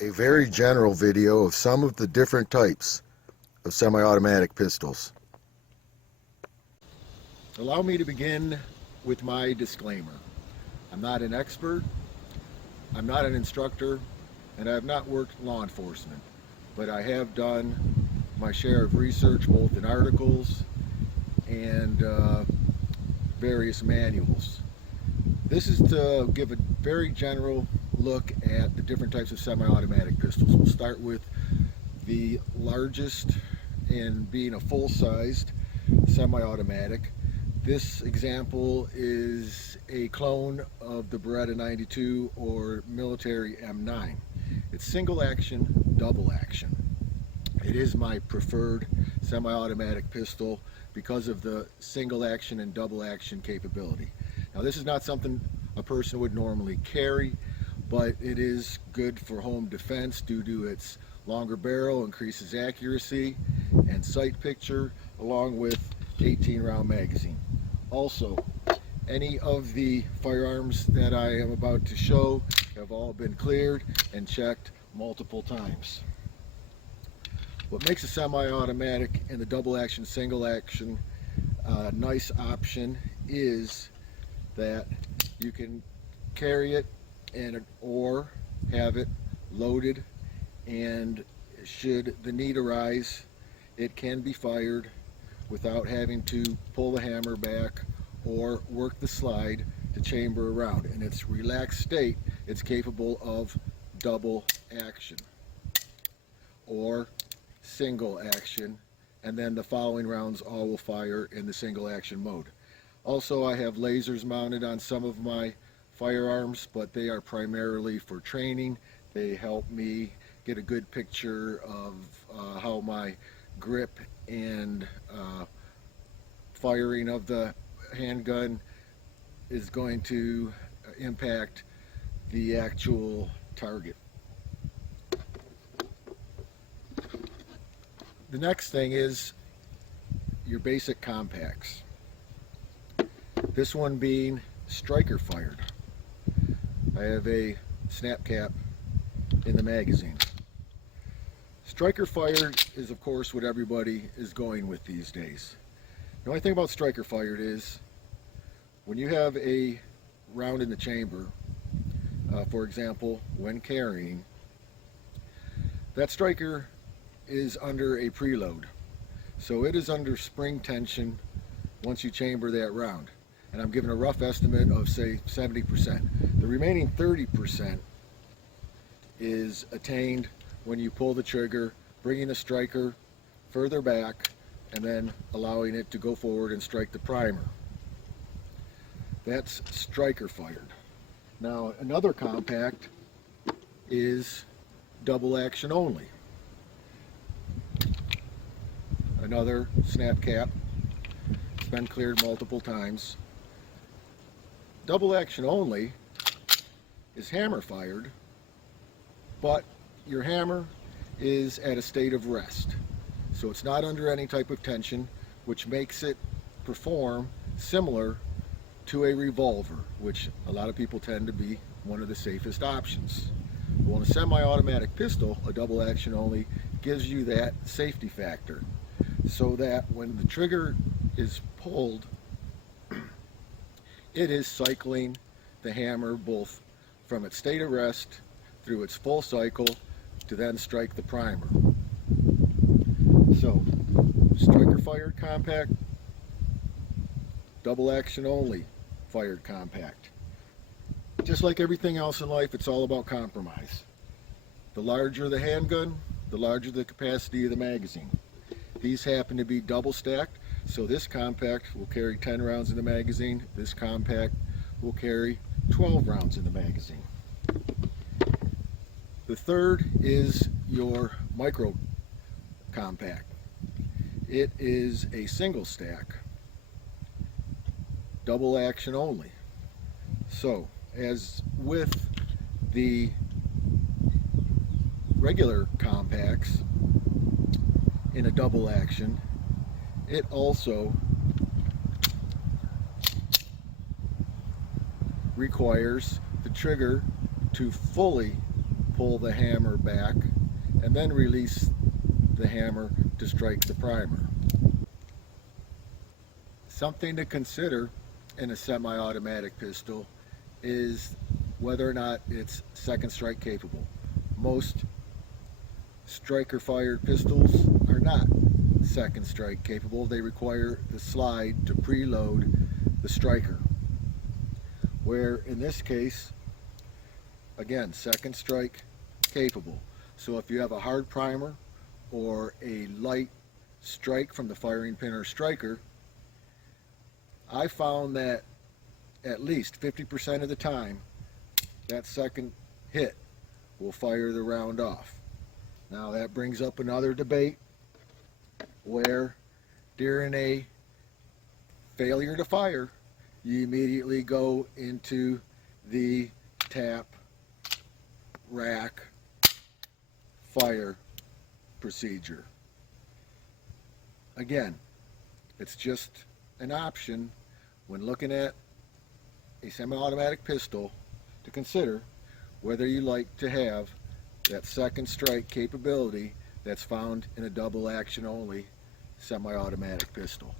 a very general video of some of the different types of semi-automatic pistols. Allow me to begin with my disclaimer. I'm not an expert, I'm not an instructor, and I have not worked in law enforcement, but I have done my share of research both in articles and various manuals. This is to give a very general look at the different types of semi-automatic pistols. We'll start with the largest in being a full-sized semi-automatic. This example is a clone of the Beretta 92 or military M9. It's single action, double action. It is my preferred semi-automatic pistol because of the single action and double action capability. Now, this is not something a person would normally carry, but it is good for home defense due to its longer barrel, increases accuracy and sight picture, along with 18-round magazine. Also, any of the firearms that I am about to show have all been cleared and checked multiple times. What makes a semi-automatic and the double action, single action nice option is that you can carry it or have it loaded, and should the need arise, it can be fired without having to pull the hammer back or work the slide to chamber a round. In its relaxed state, it's capable of double action or single action, and then the following rounds all will fire in the single action mode. Also, I have lasers mounted on some of my firearms, but they are primarily for training. They help me get a good picture of how my grip and firing of the handgun is going to impact the actual target. The next thing is your basic compacts. This one being striker fired. I have a snap cap in the magazine. Striker fired is of course what everybody is going with these days. The only thing about striker fired is when you have a round in the chamber, for example when carrying, that striker is under a preload, so it is under spring tension once you chamber that round, and I'm giving a rough estimate of say 70%. The remaining 30% is attained when you pull the trigger, bringing the striker further back and then allowing it to go forward and strike the primer. That's striker fired. Now, another compact is double action only. Another snap cap. It's been cleared multiple times. Double action only is hammer fired, but your hammer is at a state of rest, so it's not under any type of tension, which makes it perform similar to a revolver, which a lot of people tend to be one of the safest options. Well, in a semi-automatic pistol, a double action only gives you that safety factor, so that when the trigger is pulled, it is cycling the hammer both from its state of rest through its full cycle to then strike the primer. So, striker fired compact, double action only fired compact. Just like everything else in life, it's all about compromise. The larger the handgun, the larger the capacity of the magazine. These happen to be double stacked, so this compact will carry 10 rounds in the magazine. This compact will carry 12 rounds in the magazine. The third is your micro compact. It is a single stack, double action only. So, as with the regular compacts in a double action, it also requires the trigger to fully pull the hammer back and then release the hammer to strike the primer. Something to consider in a semi-automatic pistol is whether or not it's second strike capable. Most striker fired pistols are not second strike capable. They require the slide to preload the striker, where in this case, again, second strike capable. So if you have a hard primer or a light strike from the firing pin or striker, I found that at least 50% of the time that second hit will fire the round off. Now that brings up another debate where during a failure to fire, you immediately go into the tap, rack, fire procedure. Again, it's just an option when looking at a semi-automatic pistol to consider whether you like to have that second strike capability that's found in a double action only semi-automatic pistol.